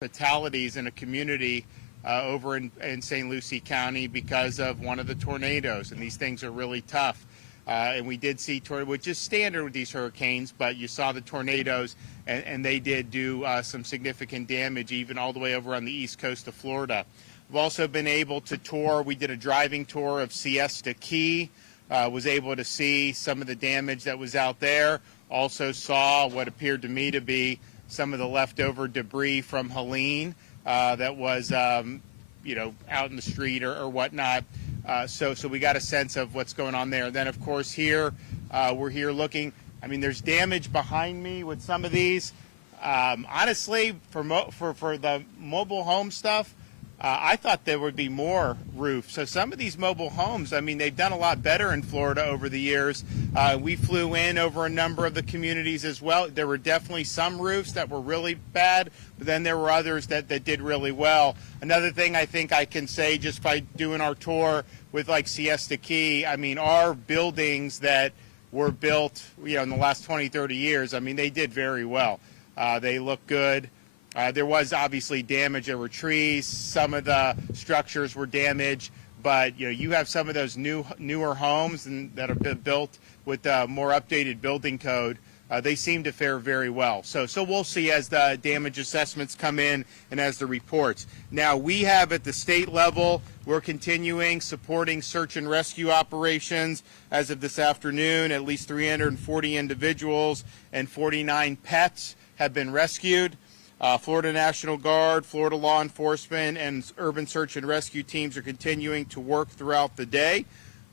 fatalities in a community over in St. Lucie County because of one of the tornadoes, and these things are really tough. And we did see tornadoes, which is standard with these hurricanes, but you saw the tornadoes, and they did do some significant damage, even all the way over on the east coast of Florida. We've also been able to tour. We did a driving tour of Siesta Key, was able to see some of the damage that was out there. Also saw what appeared to me to be some of the leftover debris from Helene that was, out in the street or whatnot. So we got a sense of what's going on there. Then, of course, here we're here looking. I mean, there's damage behind me with some of these. Honestly, for the mobile home stuff, I thought there would be more roofs. So some of these mobile homes, I mean, they've done a lot better in Florida over the years. We flew in over a number of the communities as well. There were definitely some roofs that were really bad, but then there were others that did really well. Another thing I think I can say just by doing our tour with like Siesta Key, I mean, our buildings that were built, in the last 20, 30 years, I mean, they did very well. They look good. There was obviously damage. There were trees. Some of the structures were damaged, but you have some of those newer homes that have been built with more updated building code. They seem to fare very well. So we'll see as the damage assessments come in and as the reports. Now we have at the state level, we're continuing supporting search and rescue operations. As of this afternoon, at least 340 individuals and 49 pets have been rescued. Florida National Guard, Florida law enforcement, and urban search and rescue teams are continuing to work throughout the day.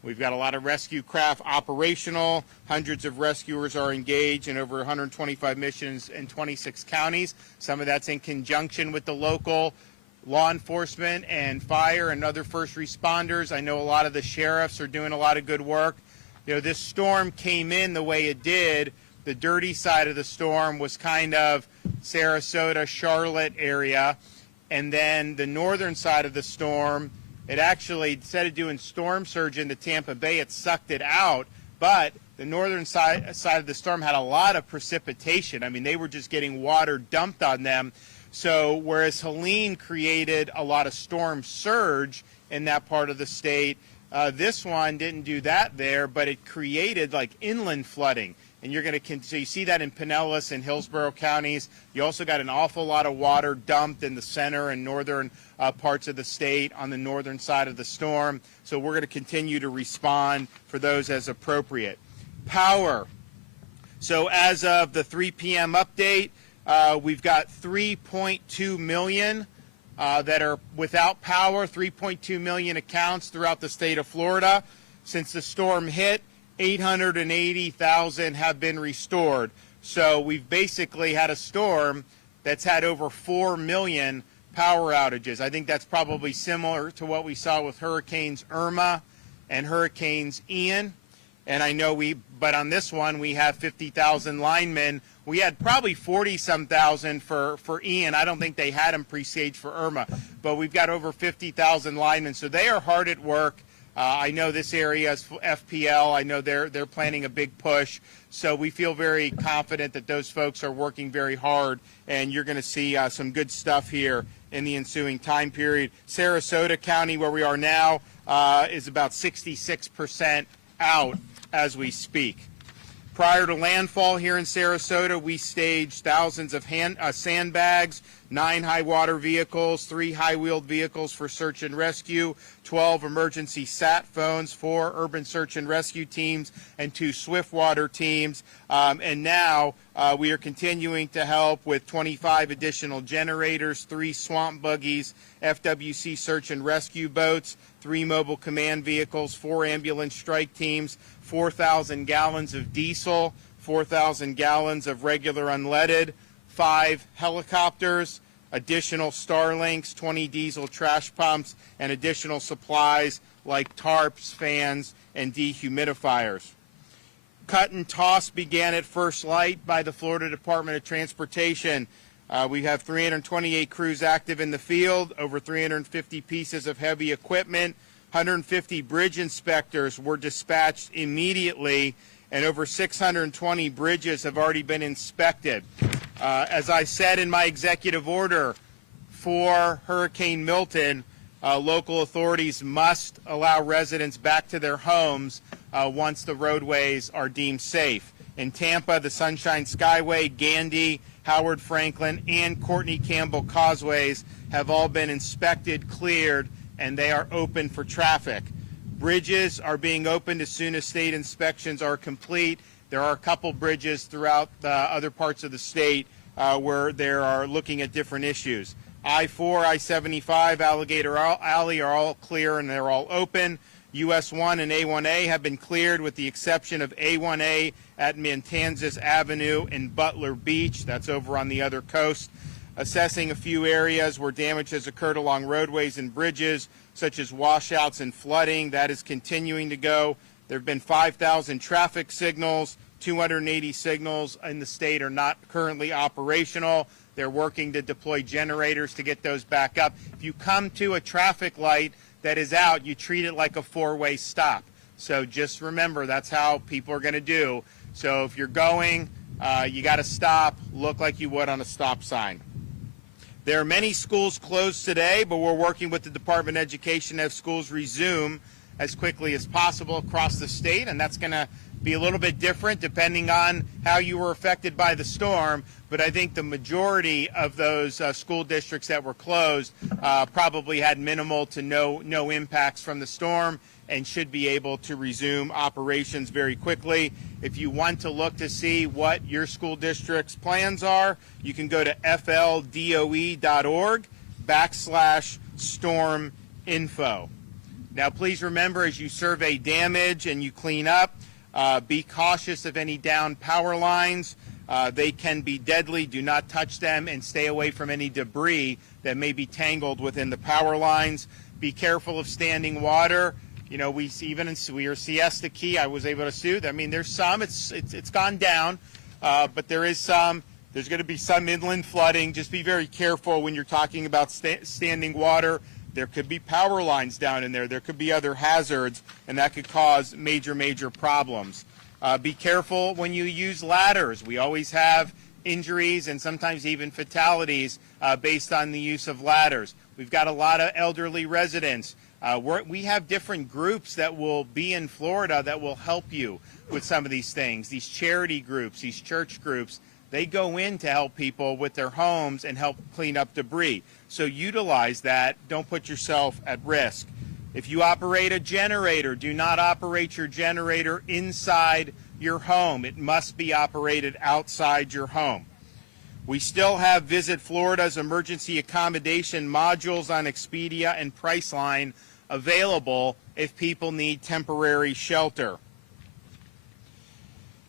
We've got a lot of rescue craft operational. Hundreds of rescuers are engaged in over 125 missions in 26 counties. Some of that's in conjunction with the local law enforcement and fire and other first responders. I know a lot of the sheriffs are doing a lot of good work. This storm came in the way it did. The dirty side of the storm was kind of Sarasota, Charlotte area, and then the northern side of the storm, it actually, instead of doing storm surge into Tampa Bay, it sucked it out, but the northern side of the storm had a lot of precipitation. I mean, they were just getting water dumped on them. So whereas Helene created a lot of storm surge in that part of the state, this one didn't do that there, but it created like inland flooding. And you're going to, so you see that in Pinellas and Hillsborough counties. You also got an awful lot of water dumped in the center and northern parts of the state on the northern side of the storm. So we're going to continue to respond for those as appropriate. Power. So as of the 3 p.m. update, we've got 3.2 million that are without power, 3.2 million accounts throughout the state of Florida. Since the storm hit, 880,000 have been restored. So we've basically had a storm that's had over 4 million power outages. I think that's probably similar to what we saw with Hurricanes Irma and Hurricanes Ian. And I know but on this one, we have 50,000 linemen. We had probably 40-some thousand for Ian. I don't think they had them presaged for Irma, but we've got over 50,000 linemen. So they are hard at work. I know this area is FPL. I know they're planning a big push. So we feel very confident that those folks are working very hard, and you're going to see some good stuff here in the ensuing time period. Sarasota County, where we are now, is about 66% out as we speak. Prior to landfall here in Sarasota, we staged thousands of sandbags, 9 high-water vehicles, 3 high-wheeled vehicles for search and rescue, 12 emergency sat phones, 4 urban search and rescue teams, and 2 swiftwater teams. And now we are continuing to help with 25 additional generators, 3 swamp buggies, FWC search and rescue boats, 3 mobile command vehicles, 4 ambulance strike teams, 4,000 gallons of diesel, 4,000 gallons of regular unleaded, 5 helicopters, additional Starlinks, 20 diesel trash pumps, and additional supplies like tarps, fans, and dehumidifiers. Cut and toss began at first light by the Florida Department of Transportation. We have 328 crews active in the field, over 350 pieces of heavy equipment, 150 bridge inspectors were dispatched immediately, and over 620 bridges have already been inspected. As I said in my executive order, for Hurricane Milton, local authorities must allow residents back to their homes once the roadways are deemed safe. In Tampa, the Sunshine Skyway, Gandy, Howard Franklin, and Courtney Campbell causeways have all been inspected, cleared, and they are open for traffic. Bridges are being opened as soon as state inspections are complete. There are a couple bridges throughout other parts of the state where they are looking at different issues. I-4, I-75, Alligator Alley are all clear and they're all open. US 1 and A1A have been cleared with the exception of A1A at Matanzas Avenue in Butler Beach. That's over on the other coast. Assessing a few areas where damage has occurred along roadways and bridges, such as washouts and flooding. That is continuing to go. There have been 5,000 traffic signals. 280 signals in the state are not currently operational. They're working to deploy generators to get those back up. If you come to a traffic light that is out, you treat it like a four-way stop. So just remember, that's how people are going to do. So if you're going, you got to stop, look like you would on a stop sign. There are many schools closed today, but we're working with the Department of Education to have schools resume as quickly as possible across the state, and that's going to be a little bit different depending on how you were affected by the storm. But I think the majority of those school districts that were closed probably had minimal to no impacts from the storm and should be able to resume operations very quickly. If you want to look to see what your school district's plans are, you can go to fldoe.org/storm info. Now, please remember, as you survey damage and you clean up, be cautious of any downed power lines. They can be deadly. Do not touch them and stay away from any debris that may be tangled within the power lines. Be careful of standing water. You know, we are Siesta Key. I was able to sue. I mean, there's some. It's gone down, but there is some. There's going to be some inland flooding. Just be very careful when you're talking about standing water. There could be power lines down in there. There could be other hazards, and that could cause major problems. Be careful when you use ladders. We always have injuries and sometimes even fatalities based on the use of ladders. We've got a lot of elderly residents. We have different groups that will be in Florida that will help you with some of these things. These charity groups, these church groups, they go in to help people with their homes and help clean up debris. So utilize that. Don't put yourself at risk. If you operate a generator, do not operate your generator inside your home. It must be operated outside your home. We still have Visit Florida's emergency accommodation modules on Expedia and Priceline available if people need temporary shelter.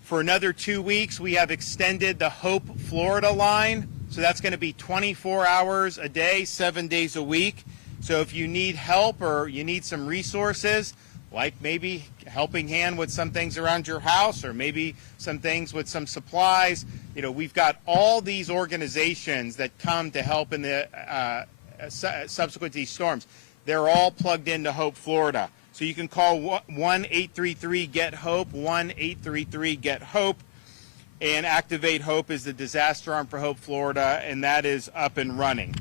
For another 2 weeks, we have extended the Hope Florida line. So that's going to be 24 hours a day, 7 days a week. So if you need help or you need some resources, like maybe helping hand with some things around your house or maybe some things with some supplies, you know, we've got all these organizations that come to help in the subsequent to these storms. They're all plugged into Hope Florida. So you can call 1-833-GET-HOPE, 1-833-GET-HOPE, and Activate Hope is the disaster arm for Hope Florida, and that is up and running.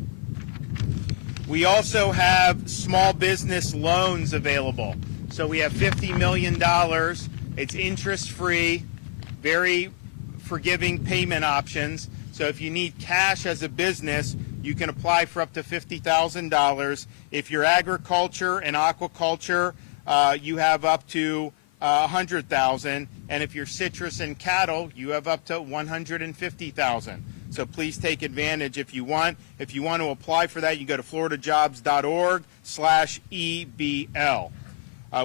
We also have small business loans available. So we have $50 million. It's interest-free, very forgiving payment options. So if you need cash as a business, you can apply for up to $50,000. If you're agriculture and aquaculture, you have up to $100,000, and if you're citrus and cattle, you have up to $150,000. So please take advantage if you want. If you want to apply for that, you go to floridajobs.org/EBL.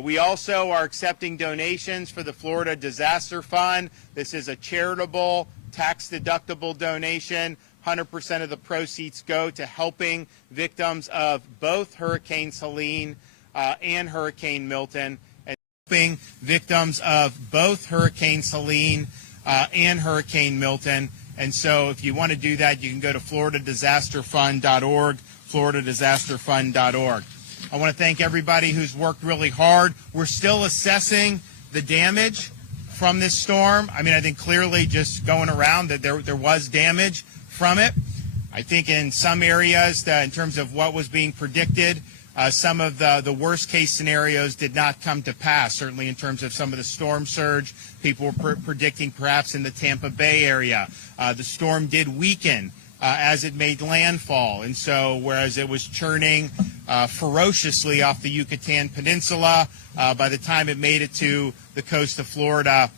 We also are accepting donations for the Florida Disaster Fund. This is a charitable, tax-deductible donation. 100% of the proceeds go to helping victims of both Hurricane Helene and Hurricane Milton, and helping victims of both Hurricane Helene and Hurricane Milton. And so if you want to do that, you can go to floridadisasterfund.org, floridadisasterfund.org. I want to thank everybody who's worked really hard. We're still assessing the damage from this storm. I mean, I think clearly just going around that there was damage from it. I think in some areas, in terms of what was being predicted, some of the worst case scenarios did not come to pass, certainly in terms of some of the storm surge. People were predicting perhaps in the Tampa Bay area. The storm did weaken as it made landfall. And so whereas it was churning ferociously off the Yucatan Peninsula, by the time it made it to the coast of Florida,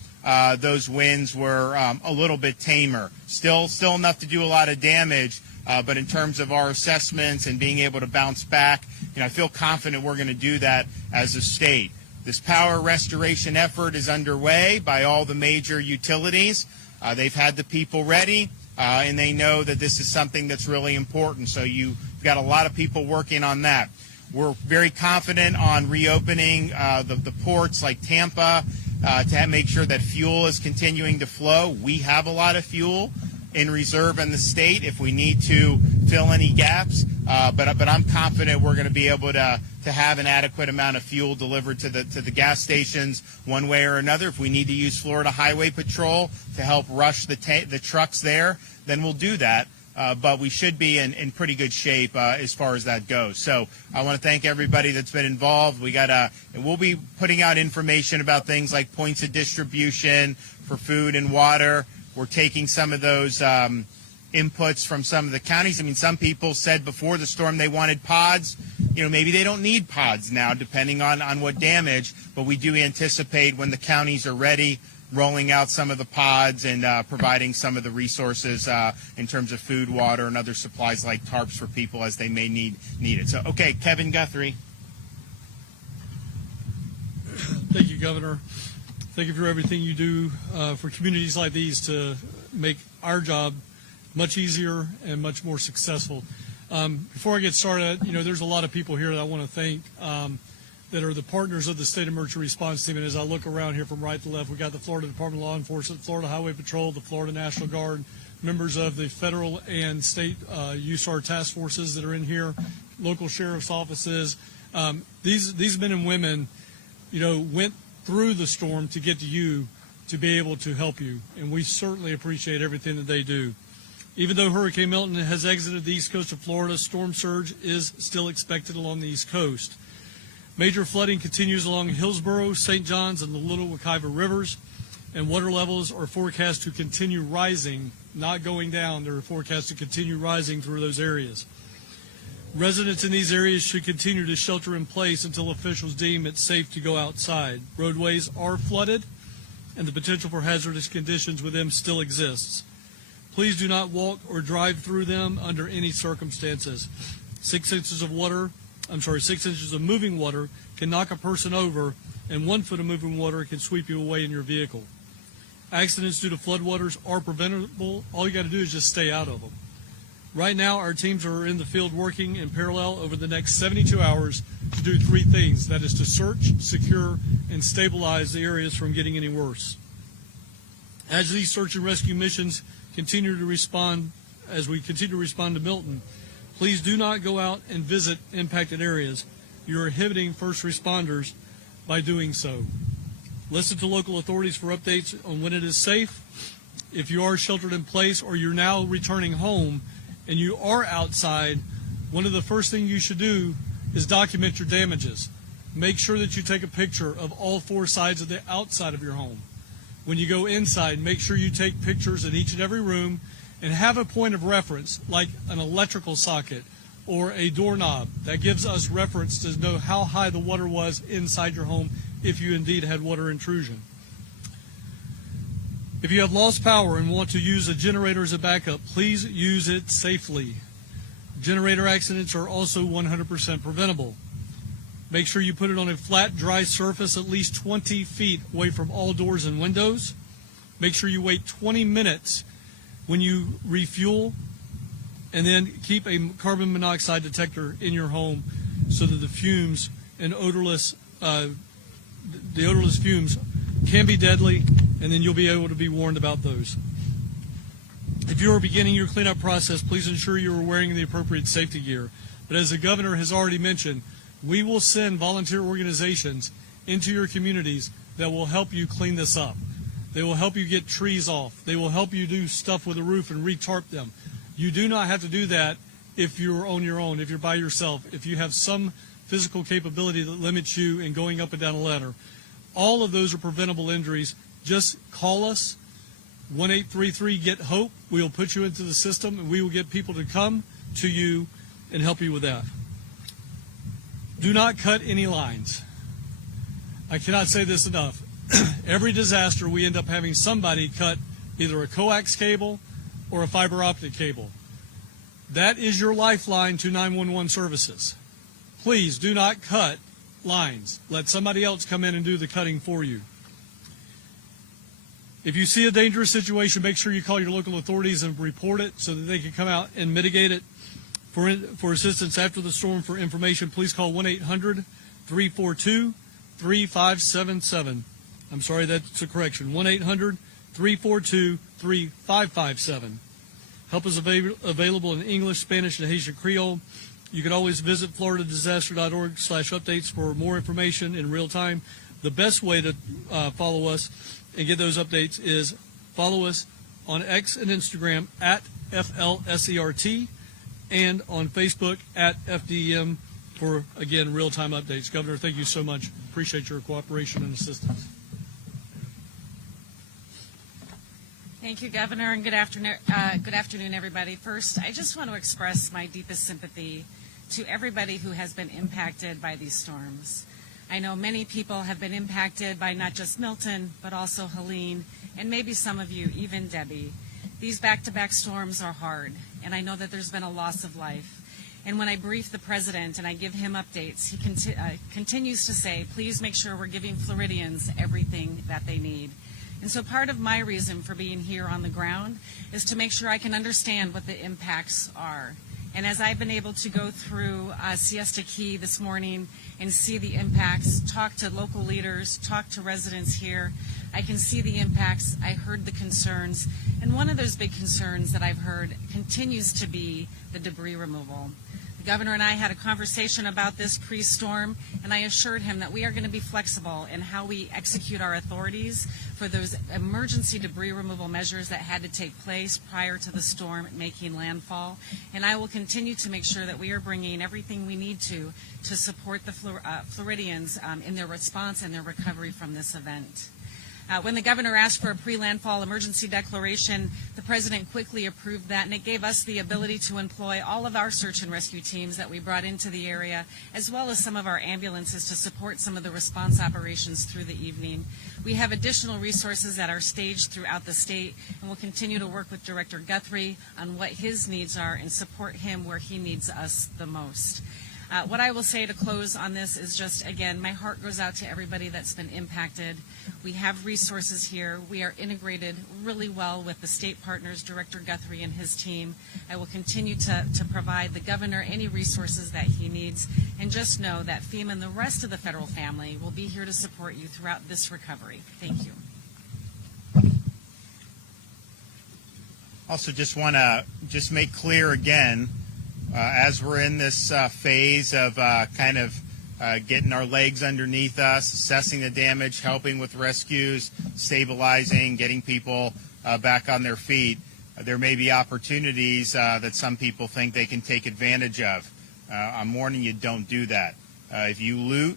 those winds were a little bit tamer. Still enough to do a lot of damage, but in terms of our assessments and being able to bounce back, I feel confident we're going to do that as a state. This power restoration effort is underway by all the major utilities. They've had the people ready, and they know that this is something that's really important. So you've got a lot of people working on that. We're very confident on reopening the ports like Tampa to make sure that fuel is continuing to flow. We have a lot of fuel in reserve in the state if we need to fill any gaps, but I'm confident we're going to be able to have an adequate amount of fuel delivered to the gas stations one way or another. If we need to use Florida Highway Patrol to help rush the trucks there, then we'll do that. But we should be in pretty good shape as far as that goes. So I want to thank everybody that's been involved. And we'll be putting out information about things like points of distribution for food and water. We're taking some of those inputs from some of the counties. I mean, some people said before the storm they wanted pods. Maybe they don't need pods now, depending on what damage. But we do anticipate when the counties are ready, rolling out some of the pods and providing some of the resources in terms of food, water, and other supplies like tarps for people as they may need it. So, okay, Kevin Guthrie. Thank you, Governor. Thank you for everything you do for communities like these to make our job much easier and much more successful. Before I get started, there's a lot of people here that I want to thank that are the partners of the State Emergency Response Team. And as I look around here from right to left, we've got the Florida Department of Law Enforcement, Florida Highway Patrol, the Florida National Guard, members of the federal and state USAR task forces that are in here, local sheriff's offices. These men and women, went through the storm to get to you to be able to help you. And we certainly appreciate everything that they do. Even though Hurricane Milton has exited the east coast of Florida, storm surge is still expected along the east coast. Major flooding continues along Hillsborough, St. Johns, and the Little Wekiva rivers, and water levels are forecast to continue rising, not going down. They're forecast to continue rising through those areas. Residents in these areas should continue to shelter in place until officials deem it safe to go outside. Roadways are flooded, and the potential for hazardous conditions with them still exists. Please do not walk or drive through them under any circumstances. 6 inches of moving water can knock a person over, and 1 foot of moving water can sweep you away in your vehicle. Accidents due to floodwaters are preventable. All you got to do is just stay out of them. Right now, our teams are in the field working in parallel over the next 72 hours to do 3 things. That is to search, secure, and stabilize the areas from getting any worse. As these search and rescue missions continue to respond to Milton, please do not go out and visit impacted areas. You are inhibiting first responders by doing so. Listen to local authorities for updates on when it is safe. If you are sheltered in place or you're now returning home and you are outside, one of the first things you should do is document your damages. Make sure that you take a picture of all 4 sides of the outside of your home. When you go inside, make sure you take pictures in each and every room and have a point of reference like an electrical socket or a doorknob. That gives us reference to know how high the water was inside your home if you indeed had water intrusion. If you have lost power and want to use a generator as a backup, please use it safely. Generator accidents are also 100% preventable. Make sure you put it on a flat, dry surface at least 20 feet away from all doors and windows. Make sure you wait 20 minutes when you refuel, and then keep a carbon monoxide detector in your home so that the fumes and odorless fumes can be deadly, and then you'll be able to be warned about those. If you are beginning your cleanup process, please ensure you are wearing the appropriate safety gear. But as the governor has already mentioned, we will send volunteer organizations into your communities that will help you clean this up. They will help you get trees off. They will help you do stuff with the roof and re-tarp them. You do not have to do that if you're on your own, if you're by yourself, if you have some physical capability that limits you in going up and down a ladder. All of those are preventable injuries. Just call us, 1-833-GET-HOPE. We'll put you into the system, and we will get people to come to you and help you with that. Do not cut any lines. I cannot say this enough. Every disaster, we end up having somebody cut either a coax cable or a fiber optic cable. That is your lifeline to 911 services. Please do not cut lines. Let somebody else come in and do the cutting for you. If you see a dangerous situation, make sure you call your local authorities and report it so that they can come out and mitigate it. For assistance after the storm, for information, please call 1-800-342-3577. I'm sorry, that's a correction. 1-800-342-3557. Help is available in English, Spanish, and Haitian Creole. You can always visit floridadisaster.org/updates for more information in real time. The best way to follow us and get those updates is follow us on X and Instagram at FLSERT and on Facebook at FDEM for, again, real-time updates. Governor, thank you so much. Appreciate your cooperation and assistance. Thank you, Governor, and good afternoon, everybody. First, I just want to express my deepest sympathy to everybody who has been impacted by these storms. I know many people have been impacted by not just Milton, but also Helene, and maybe some of you, even Debbie. These back-to-back storms are hard, and I know that there's been a loss of life. And when I brief the president and I give him updates, he continues to say, please make sure we're giving Floridians everything that they need. And so part of my reason for being here on the ground is to make sure I can understand what the impacts are. And as I've been able to go through Siesta Key this morning and see the impacts, talk to local leaders, talk to residents here, I can see the impacts. I heard the concerns. And one of those big concerns that I've heard continues to be the debris removal. The governor and I had a conversation about this pre-storm, and I assured him that we are going to be flexible in how we execute our authorities for those emergency debris removal measures that had to take place prior to the storm making landfall. And I will continue to make sure that we are bringing everything we need to support the Floridians in their response and their recovery from this event. When the governor asked for a pre-landfall emergency declaration, the president quickly approved that, and it gave us the ability to employ all of our search and rescue teams that we brought into the area, as well as some of our ambulances to support some of the response operations through the evening. We have additional resources that are staged throughout the state, and we'll continue to work with Director Guthrie on what his needs are and support him where he needs us the most. What I will say to close on this is just, again, my heart goes out to everybody that's been impacted. We have resources here. We are integrated really well with the state partners, Director Guthrie and his team. I will continue to provide the governor any resources that he needs. And just know that FEMA and the rest of the federal family will be here to support you throughout this recovery. Thank you. Also, just want to make clear again, as we're in this phase of getting our legs underneath us, assessing the damage, helping with rescues, stabilizing, getting people back on their feet, there may be opportunities that some people think they can take advantage of. I'm warning you, don't do that. If you loot,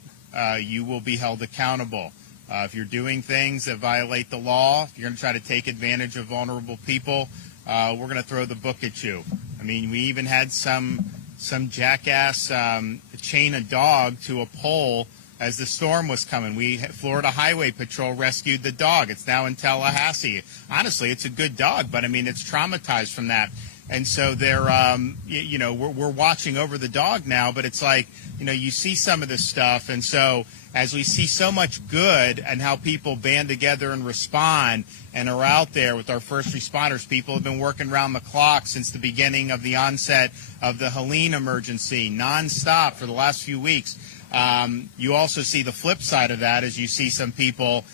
you will be held accountable. If you're doing things that violate the law, if you're going to try to take advantage of vulnerable people, we're going to throw the book at you. I mean, we even had some jackass chain a dog to a pole as the storm was coming. Florida Highway Patrol rescued the dog. It's now in Tallahassee. Honestly, it's a good dog, but I mean, it's traumatized from that. And so they're, we're watching over the dog now, but it's like, you see some of this stuff. And so as we see so much good and how people band together and respond and are out there with our first responders, people have been working around the clock since the beginning of the onset of the Helene emergency, nonstop for the last few weeks. You also see the flip side of that as you see some people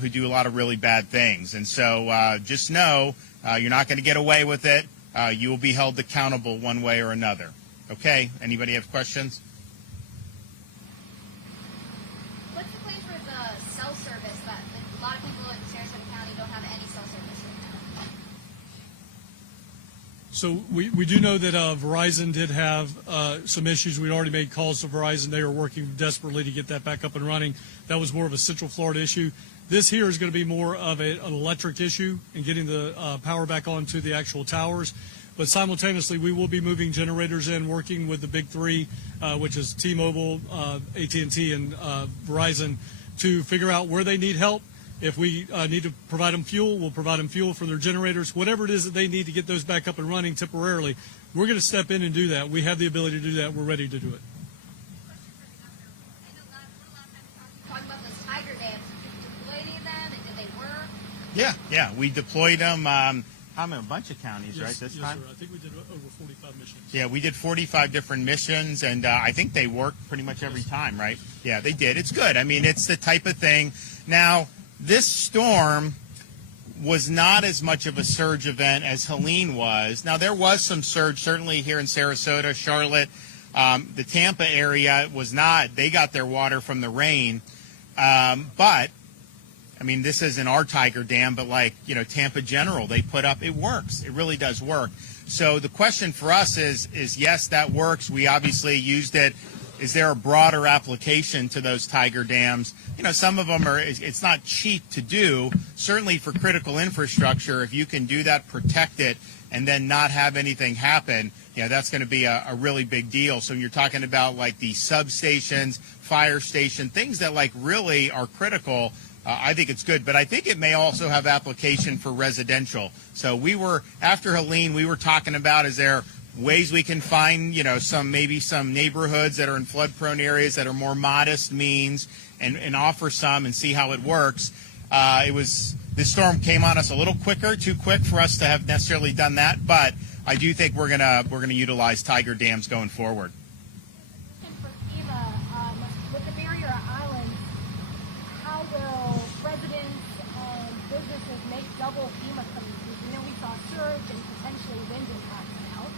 who do a lot of really bad things. And so just know you're not going to get away with it. You will be held accountable one way or another. Okay? Anybody have questions? What's the plan for the cell service? That a lot of people in Sarasota County don't have any cell service right now. So we do know that Verizon did have some issues. We'd already made calls to Verizon. They are working desperately to get that back up and running. That was more of a Central Florida issue. This here is going to be more of an electric issue and getting the power back onto the actual towers. But simultaneously, we will be moving generators in, working with the big three, which is T-Mobile, AT&T, and Verizon, to figure out where they need help. If we need to provide them fuel, we'll provide them fuel for their generators. Whatever it is that they need to get those back up and running temporarily, we're going to step in and do that. We have the ability to do that. We're ready to do it. Talking about those tiger dams, did you deploy any of them, and did they work? Yeah, we deployed them. I'm in a bunch of counties, right, this time? Sir. I think we did over 45 missions. Yeah, we did 45 different missions, and I think they worked pretty much every time, right? Yeah, they did. It's good. I mean, it's the type of thing. Now, this storm was not as much of a surge event as Helene was. Now, there was some surge, certainly here in Sarasota, Charlotte. The Tampa area was not. They got their water from the rain. But, I mean, this isn't our Tiger Dam, but like, Tampa General, they put up, it works. It really does work. So the question for us is yes, that works. We obviously used it. Is there a broader application to those Tiger Dams? Some of them it's not cheap to do. Certainly for critical infrastructure, if you can do that, protect it, and then not have anything happen, that's going to be a really big deal. So you're talking about like the substations, fire station, things that like really are critical. I think it's good, but I think it may also have application for residential. So after Helene, we were talking about, is there ways we can find, some neighborhoods that are in flood-prone areas that are more modest means and offer some and see how it works. This storm came on us a little too quick for us to have necessarily done that, but I do think we're gonna utilize Tiger Dams going forward. For FEMA, with the barrier islands, how will residents and businesses make double FEMA claims? We saw surge and potentially wind impacts out.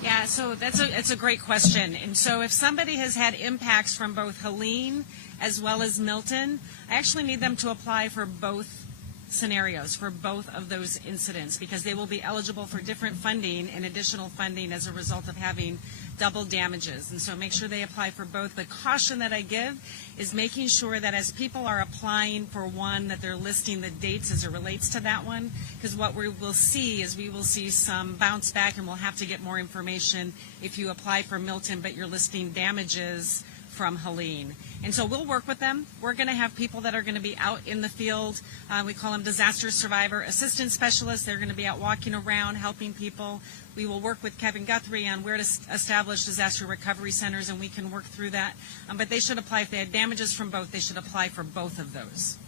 Yeah, so it's a great question. And so if somebody has had impacts from both Helene as well as Milton, I actually need them to apply for both scenarios, for both of those incidents, because they will be eligible for different funding and additional funding as a result of having double damages. And so make sure they apply for both. The caution that I give is making sure that as people are applying for one, that they're listing the dates as it relates to that one, because what we will see is we will see some bounce back, and we'll have to get more information if you apply for Milton but you're listing damages from Helene. And so we'll work with them. We're going to have people that are going to be out in the field. We call them disaster survivor assistance specialists. They're going to be out walking around helping people. We will work with Kevin Guthrie on where to establish disaster recovery centers, and we can work through that. But they should apply, if they had damages from both, they should apply for both of those.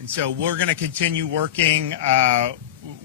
And so we're going to continue working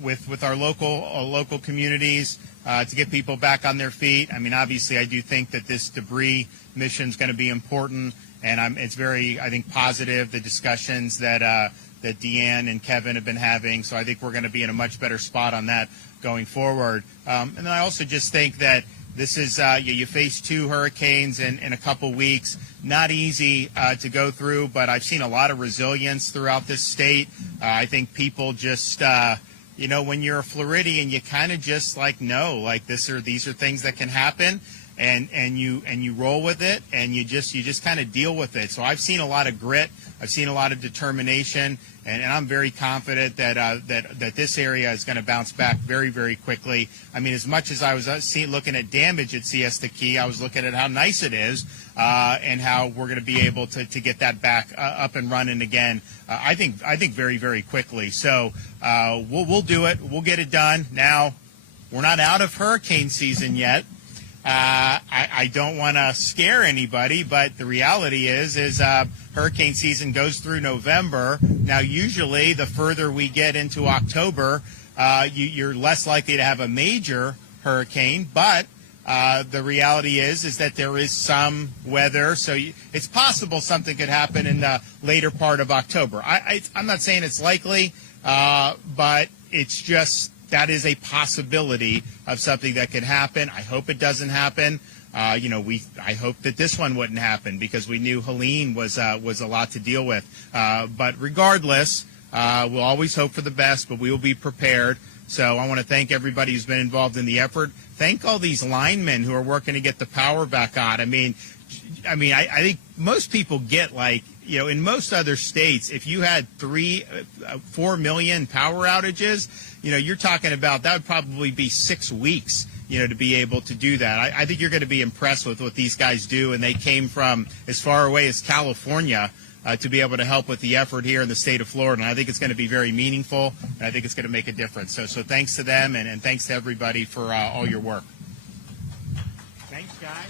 with our local communities to get people back on their feet. I mean, obviously, I do think that this debris mission is going to be important, and it's very, I think, positive, the discussions that Deanne and Kevin have been having. So I think we're going to be in a much better spot on that going forward. And then I also just think that this is, you face two hurricanes in a couple weeks. Not easy to go through, but I've seen a lot of resilience throughout this state. I think people just, when you're a Floridian, you kind of just know, these are things that can happen, and you roll with it, and you just kind of deal with it. So I've seen a lot of grit. I've seen a lot of determination, and I'm very confident that this area is going to bounce back very, very quickly. I mean, as much as I was looking at damage at Siesta Key, I was looking at how nice it is and how we're going to be able to get that back up and running again. I think very, very quickly. So we'll do it. We'll get it done. Now, we're not out of hurricane season yet. I don't want to scare anybody, but the reality is hurricane season goes through November. Now, usually, the further we get into October, you're less likely to have a major hurricane. But the reality is that there is some weather, so it's possible something could happen in the later part of October. I'm not saying it's likely, but it's just that is a possibility of something that could happen. I hope it doesn't happen. I hope that this one wouldn't happen because we knew Helene was a lot to deal with. But regardless, we'll always hope for the best, but we will be prepared. So I want to thank everybody who's been involved in the effort. Thank all these linemen who are working to get the power back on. I think most people get, like, in most other states, if you had 4 million power outages, you're talking about that would probably be 6 weeks, to be able to do that. I think you're going to be impressed with what these guys do, and they came from as far away as California to be able to help with the effort here in the state of Florida. And I think it's going to be very meaningful, and I think it's going to make a difference. So thanks to them, and thanks to everybody for all your work. Thanks, guys.